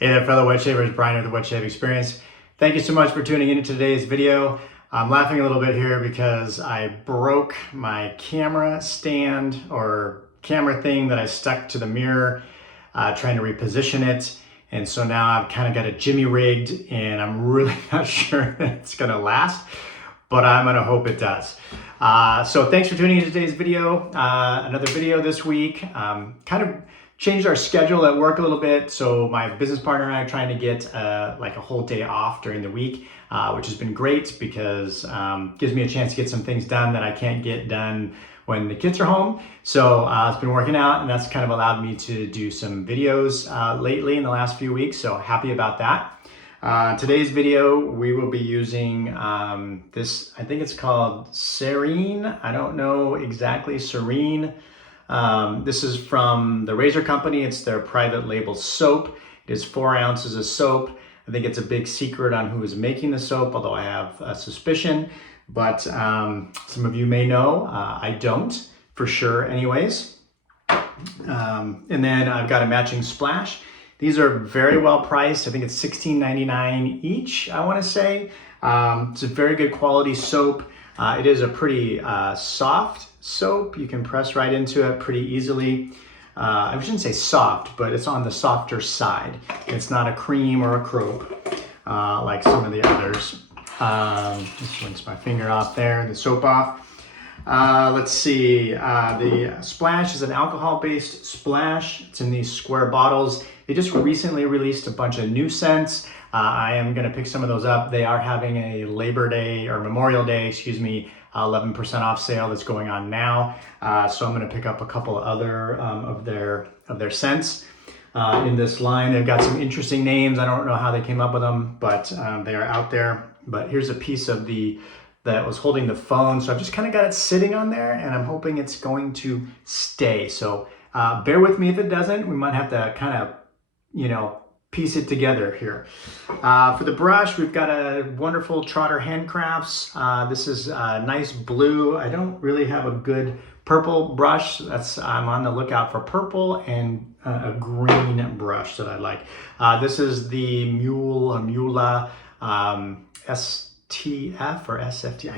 Hey there, fellow wedge shavers, Brian with the Wedge Shave Experience. Thank you so much for tuning into today's video. I'm laughing a little bit here because I broke my camera stand or camera thing that I stuck to the mirror, trying to reposition it. And so now I've kind of got it jimmy rigged and I'm really not sure that it's gonna last, but I'm gonna hope it does. So thanks for tuning into today's video. Another video this week. Kind of changed our schedule at work a little bit. So my business partner and I are trying to get like a whole day off during the week, which has been great because gives me a chance to get some things done that I can't get done when the kids are home. So it's been working out, and that's kind of allowed me to do some videos lately in the last few weeks. So happy about that. Today's video, we will be using this, I think it's called Serein. I don't know exactly, Serein. This is from the Razor Company. It's their private label soap. It is 4 ounces of soap. I think it's a big secret on who is making the soap, although I have a suspicion, but some of you may know. I don't, for sure anyways. And then I've got a matching splash. These are very well priced. I think it's $16.99 each, I want to say. It's a very good quality soap. It is a pretty soft soap. You can press right into it pretty easily. I shouldn't say soft, but it's on the softer side. It's not a cream or a crope like some of the others. Just rinse my finger off there, the soap off. Let's see, the splash is an alcohol-based splash. It's in these square bottles. They just recently released a bunch of new scents. I am gonna pick some of those up. They are having a Labor Day or Memorial Day, excuse me, 11% off sale that's going on now. So I'm gonna pick up a couple other of their scents in this line. They've got some interesting names. I don't know how they came up with them, but they are out there. But here's a piece of that was holding the phone. So I've just kind of got it sitting on there and I'm hoping it's going to stay. So bear with me if it doesn't. We might have to kind of, piece it together here. For the brush, we've got a wonderful Trotter Handcrafts. This is a nice blue. I don't really have a good purple brush. I'm on the lookout for purple and a green brush that I like. This is the Mula STF or SFT.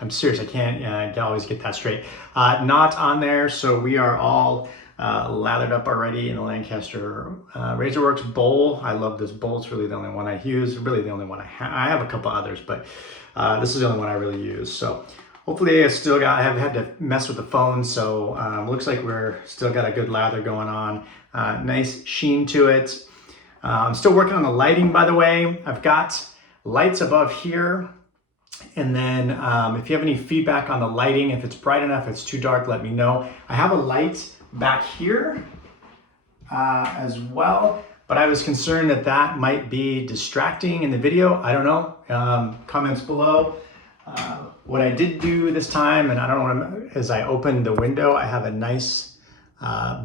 I'm serious, I can't always get that straight. Not on there, so we are all lathered up already in the Lancaster Razorworks bowl. I love this bowl. It's really the only one I use. Really the only one I have. I have a couple others, but this is the only one I really use. So hopefully I haven't had to mess with the phone. So looks like we're still got a good lather going on. Nice sheen to it. I'm still working on the lighting, by the way. I've got lights above here. And then if you have any feedback on the lighting, if it's bright enough, if it's too dark, let me know. I have a light back here as well, but I was concerned that might be distracting in the video. I don't know. Comments below. What I did do this time, and I don't want to, is I opened the window. I have a nice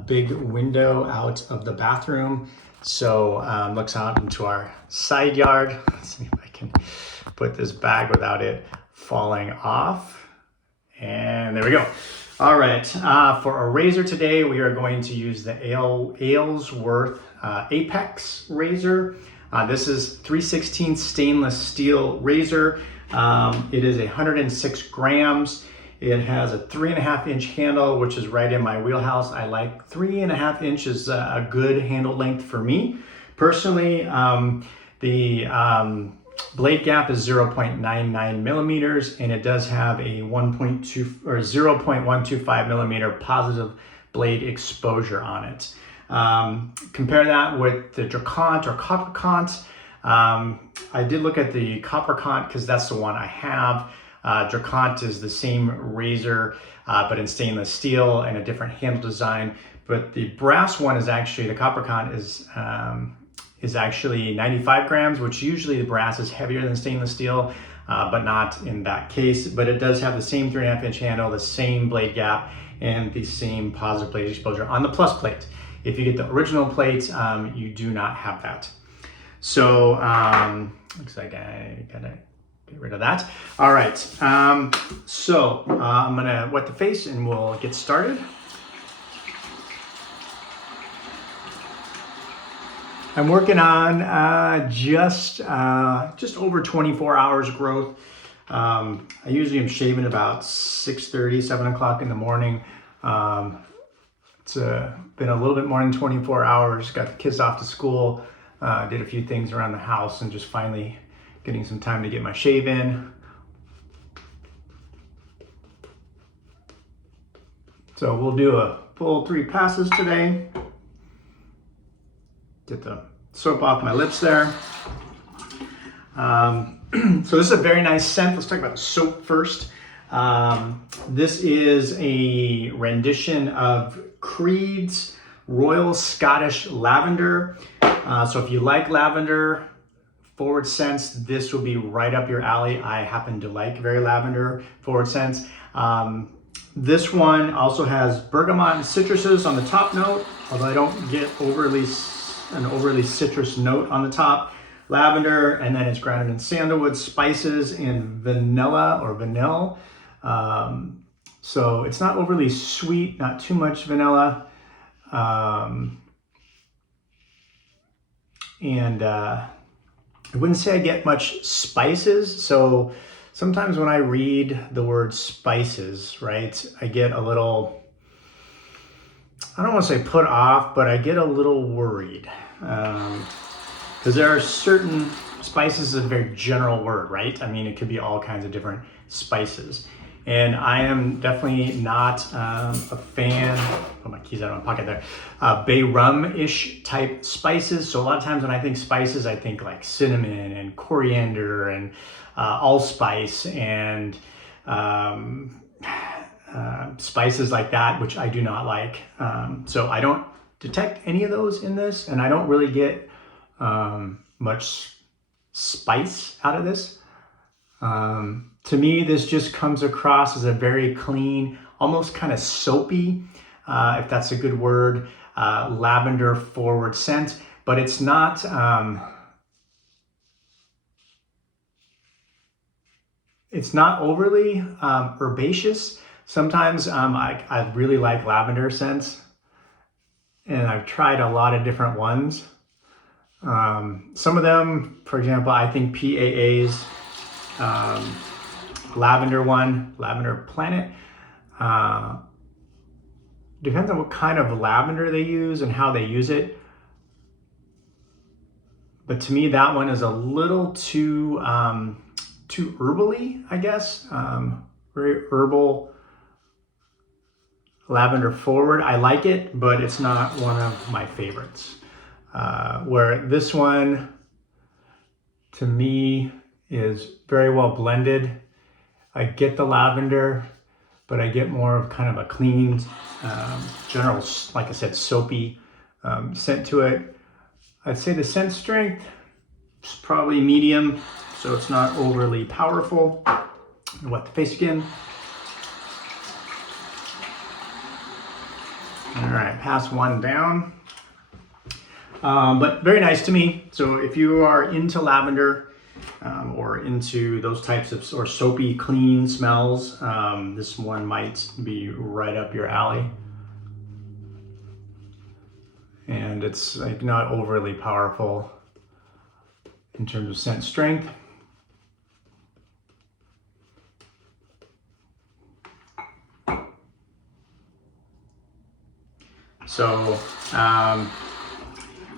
big window out of the bathroom, so looks out into our side yard. Let's see if I can put this bag without it falling off. And there we go. All right, for a razor today, we are going to use the Aylesworth Apex razor. This is 3/16 stainless steel razor. It is 106 grams. It has a 3.5 inch handle, which is right in my wheelhouse. I like 3.5 inches, a good handle length for me. Personally, the blade gap is 0.99 millimeters, and it does have a 0.125 millimeter positive blade exposure on it. Compare that with the Dracont or Coppercont. I did look at the Coppercont because that's the one I have. Dracont is the same razor, but in stainless steel and a different handle design. But the brass one is actually, the Coppercont is actually 95 grams, which usually the brass is heavier than stainless steel, but not in that case. But it does have the same 3.5 inch handle, the same blade gap, and the same positive blade exposure on the plus plate. If you get the original plate, you do not have that. So looks like I gotta get rid of that. All right, so I'm gonna wet the face and we'll get started. I'm working on just over 24 hours growth. I usually am shaving about 6:30, 7 o'clock in the morning. It's been a little bit more than 24 hours. Got the kids off to school, did a few things around the house, and just finally getting some time to get my shave in. So we'll do a full 3 passes today. Get the soap off my lips there. So this is a very nice scent. Let's talk about the soap first. This is a rendition of Creed's Royal Scottish Lavender. So if you like lavender forward scents, this will be right up your alley. I happen to like very lavender forward scents. This one also has bergamot and citruses on the top note, although I don't get an overly citrus note on the top. Lavender, and then it's grounded in sandalwood, spices, and vanilla or vanille. So it's not overly sweet, not too much vanilla. I wouldn't say I get much spices. So sometimes when I read the word spices, right, I get a little, I don't want to say put off, but I get a little worried. Because there are certain spices is a very general word, right? I mean, it could be all kinds of different spices. And I am definitely not a fan, put my keys out of my pocket there, bay rum-ish type spices. So a lot of times when I think spices, I think like cinnamon and coriander and allspice and spices like that, which I do not like. So I don't detect any of those in this, and I don't really get much spice out of this. To me, this just comes across as a very clean, almost kind of soapy, if that's a good word, lavender forward scent, but it's not, overly herbaceous. Sometimes I really like lavender scents, and I've tried a lot of different ones. Some of them, for example, I think PAA's lavender one, Lavender Planet, depends on what kind of lavender they use and how they use it. But to me, that one is a little too herbally, I guess. Very herbal, lavender forward. I like it, but it's not one of my favorites. Where this one, to me, is very well blended. I get the lavender, but I get more of kind of a clean, general, like I said, soapy scent to it. I'd say the scent strength is probably medium, so it's not overly powerful. Wet the face again. All right, pass one down. But very nice to me. So if you are into lavender or into those types of or soapy, clean smells, this one might be right up your alley. And it's like not overly powerful in terms of scent strength. So, as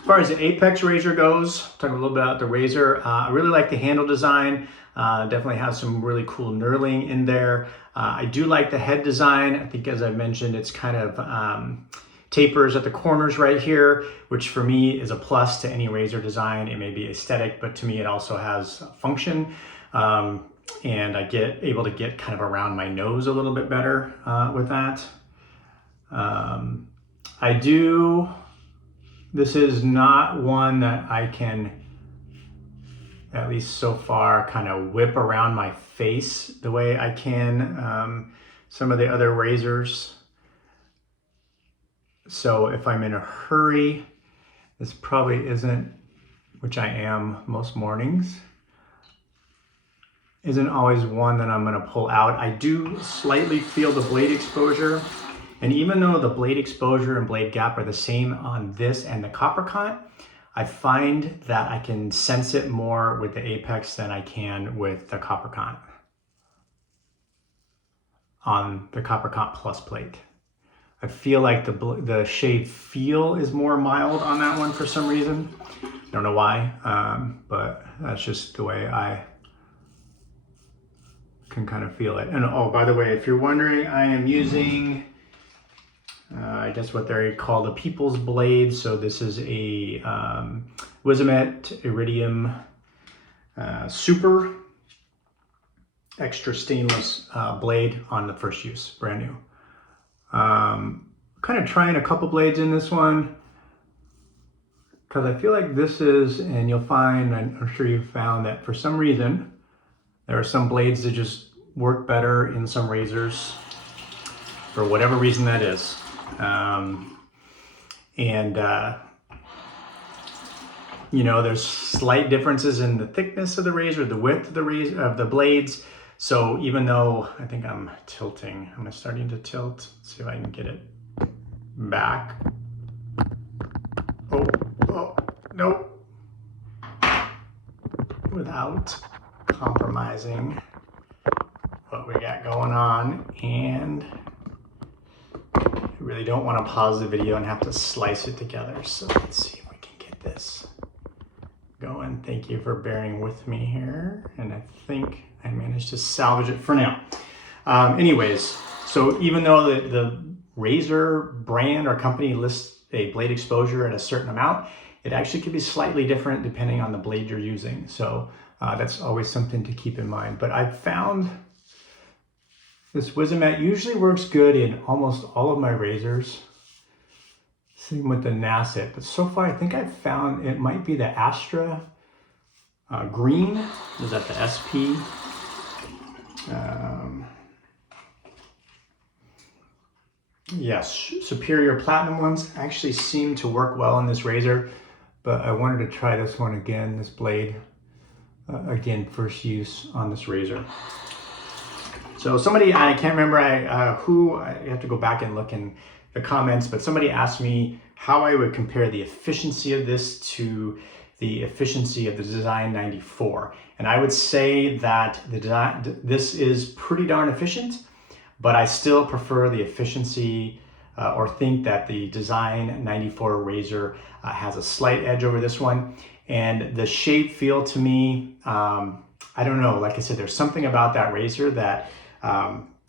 far as the Apex razor goes, talk a little bit about the razor. I really like the handle design. Definitely has some really cool knurling in there. I do like the head design. I think, as I mentioned, it's kind of tapers at the corners right here, which for me is a plus to any razor design. It may be aesthetic, but to me it also has function. And I get able to get kind of around my nose a little bit better with that. This is not one that I can, at least so far, kind of whip around my face the way I can some of the other razors. So if I'm in a hurry, this probably isn't, which I am most mornings, isn't always one that I'm going to pull out. I do slightly feel the blade exposure. And even though the blade exposure and blade gap are the same on this and the Coppercot, I find that I can sense it more with the Apex than I can with the Copper Cont on the Copper Cont Plus plate. I feel like the shade feel is more mild on that one for some reason. I don't know why, but that's just the way I can kind of feel it. And oh, by the way, if you're wondering, I am using I guess what they call the People's Blade. So this is a Wizamet Iridium Super Extra Stainless blade on the first use, brand new. Kind of trying a couple blades in this one because I feel like this is, and you'll find, I'm sure you've found that for some reason, there are some blades that just work better in some razors for whatever reason that is. You know, there's slight differences in the thickness of the razor, the width of the razor, of the blades. So even though I think I'm tilting, I'm starting to tilt. Let's see if I can get it back. Oh, nope. Without compromising what we got going on, and I really don't want to pause the video and have to slice it together. So let's see if we can get this going. Thank you for bearing with me here. And I think I managed to salvage it for now. Anyways, so even though the razor brand or company lists a blade exposure at a certain amount, it actually could be slightly different depending on the blade you're using. So that's always something to keep in mind. But I've found this Wizamet usually works good in almost all of my razors. Same with the Nasset, but so far I think I've found it might be the Astra Green. Is that the SP? Yes, Superior Platinum ones actually seem to work well in this razor, but I wanted to try this one again, this blade. Again, first use on this razor. So somebody, I can't remember who, I have to go back and look in the comments, but somebody asked me how I would compare the efficiency of this to the efficiency of the Design 94. And I would say that this is pretty darn efficient, but I still prefer the efficiency or think that the Design 94 razor has a slight edge over this one. And the shape feel to me, I don't know, like I said, there's something about that razor that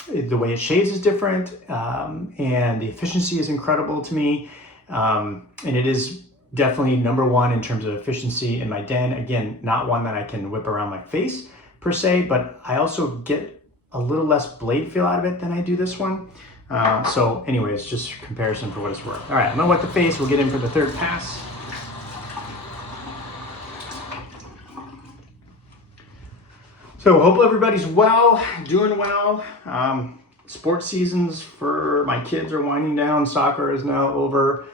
the way it shaves is different, and the efficiency is incredible to me. And it is definitely #1 in terms of efficiency in my den. Again, not one that I can whip around my face per se, but I also get a little less blade feel out of it than I do this one. So anyways, just comparison for what it's worth. All right, I'm gonna wet the face. We'll get in for the third pass. So hope everybody's well, doing well. Sports seasons for my kids are winding down. Soccer is now over.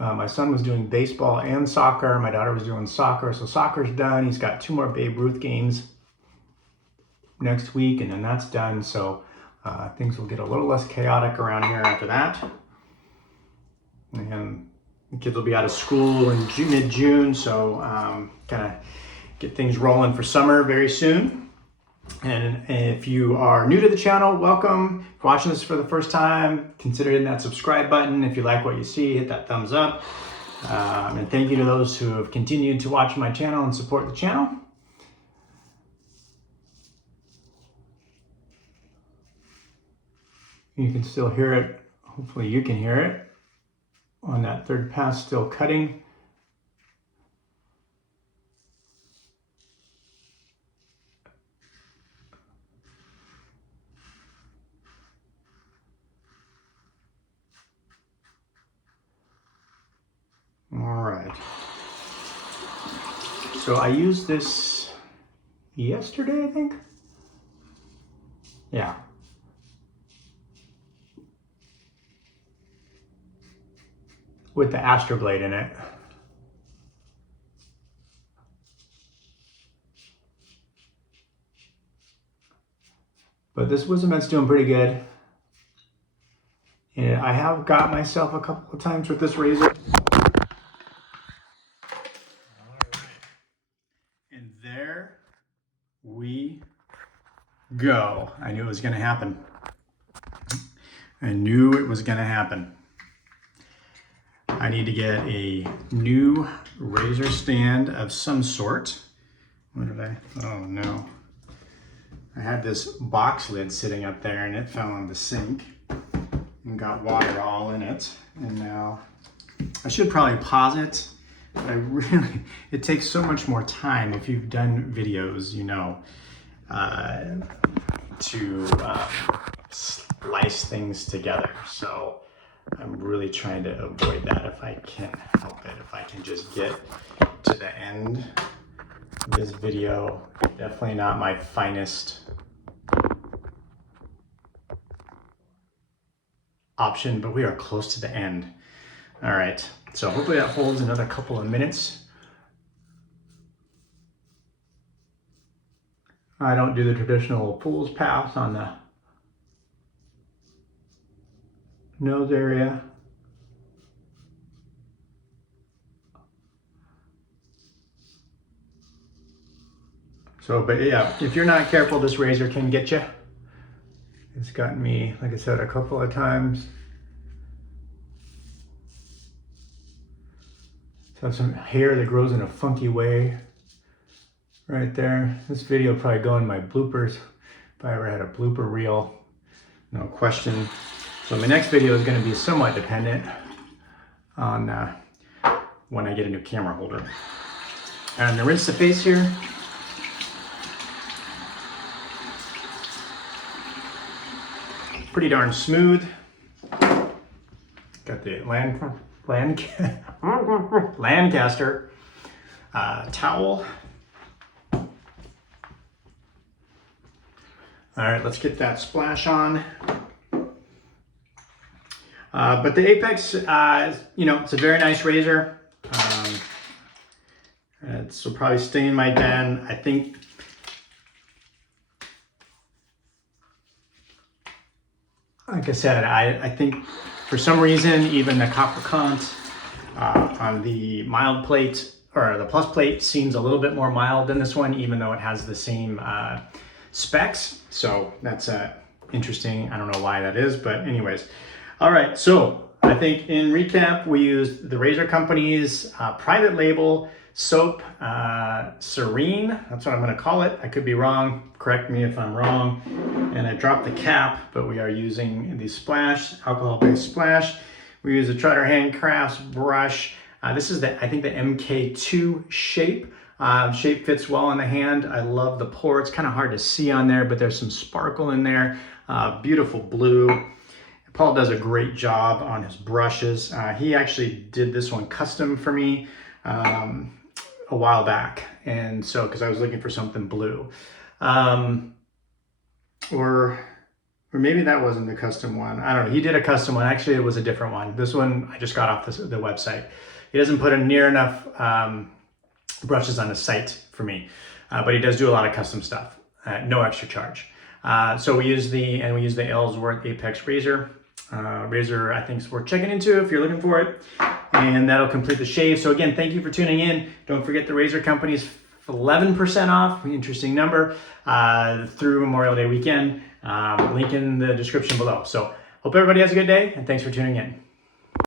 My son was doing baseball and soccer. My daughter was doing soccer. So soccer's done. He's got 2 more Babe Ruth games next week, and then that's done. So things will get a little less chaotic around here after that. And the kids will be out of school in mid-June. So kind of get things rolling for summer very soon. And if you are new to the channel, welcome. If you're watching this for the first time, consider hitting that subscribe button. If you like what you see, hit that thumbs up. And thank you to those who have continued to watch my channel and support the channel. You can still hear it. Hopefully you can hear it on that third pass, still cutting. All right. So I used this yesterday, I think. Yeah. With the Astra blade in it. But this Wizamet's doing pretty good. And I have got myself a couple of times with this razor we go. I knew it was going to happen. I knew it was going to happen. I need to get a new razor stand of some sort. What did I? Oh no. I had this box lid sitting up there and it fell in the sink and got water all in it. And now I should probably pause it. But it takes so much more time if you've done videos, you know, to slice things together. So I'm really trying to avoid that if I can help it. If I can just get to the end of this video. Definitely not my finest option, but we are close to the end. All right, so hopefully that holds another couple of minutes. I don't do the traditional fool's pass on the nose area. So, but yeah, if you're not careful, this razor can get you. It's gotten me, like I said, a couple of times. So some hair that grows in a funky way right there. This video will probably go in my bloopers if I ever had a blooper reel, no question. So my next video is going to be somewhat dependent on when I get a new camera holder. And I'm going to rinse the face here. Pretty darn smooth. Got the Lancaster towel. All right, let's get that splash on. But the Apex, you know, it's a very nice razor. It'll probably stay in my den. I think like I said, I think for some reason, even the copper cont on the mild plate or the plus plate seems a little bit more mild than this one, even though it has the same specs. So that's interesting. I don't know why that is, but anyways. All right, so I think in recap, we used the razor company's private label soap, Serein. That's what I'm gonna call it. I could be wrong. Correct me if I'm wrong. And I dropped the cap, but we are using the Splash, alcohol-based Splash. We use the Trotter Handcrafts brush. This is I think the MK2 shape. Shape fits well in the hand. I love the pour. It's kind of hard to see on there, but there's some sparkle in there. Beautiful blue. Paul does a great job on his brushes. He actually did this one custom for me a while back. And so, because I was looking for something blue. Or maybe that wasn't the custom one. I don't know. He did a custom one. Actually, it was a different one. This one I just got off the website. He doesn't put in near enough brushes on his site for me, but he does do a lot of custom stuff, no extra charge. So we use the Aylesworth Apex razor. Razor I think is worth checking into if you're looking for it, and that'll complete the shave. So again, thank you for tuning in. Don't forget the razor company's 11% off, interesting number, through Memorial Day weekend. Link in the description below. So hope everybody has a good day, and thanks for tuning in.